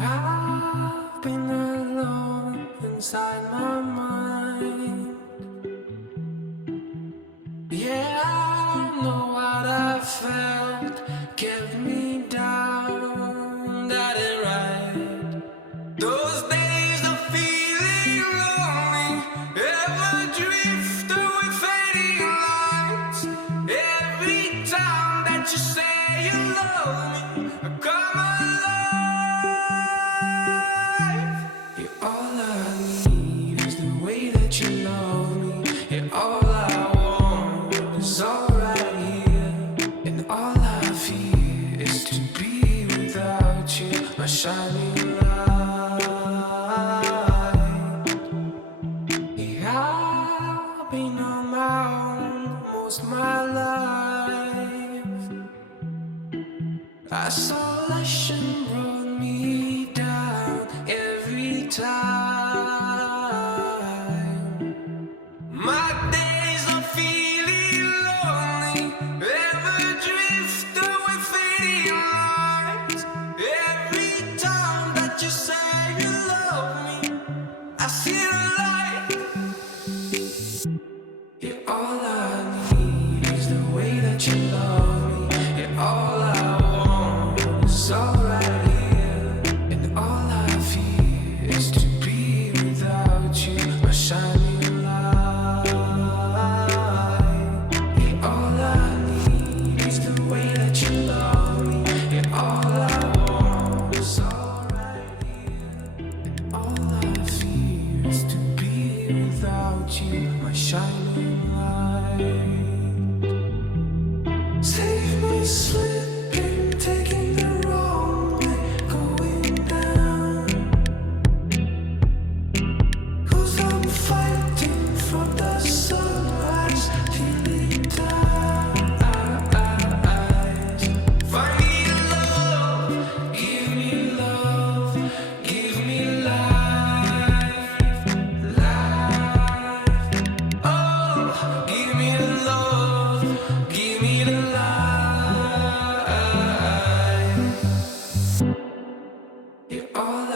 I've been alone inside my mind. Yeah, I know what I felt kept me down. That ain't right. Those days of feeling lonely, ever drift away fading lights. Every time that you say you love me, I come alive. You're all I need is the way that you love me. You're all I want is all right here. And all I fear is to be without you, my shining light. Yeah, I've been on my own most of my life. Isolation brought me down every time. My days of feeling lonely, ever drift away fading lights. Every time that you say you love me, I see the light. You're all I need is the way that you love me. You're all I want is all right here. And all I fear is to be without you, my shining light. You're all I need is the way that you love me. You're all I want is all right here. And all I fear is to be without you, my shining light. Save me slipping, taking the wrong way, going down. 'Cause I'm fighting for the sunrise, feeling down. Find me love, give me love, give me life, life. Oh, give me love, give me the light. You're all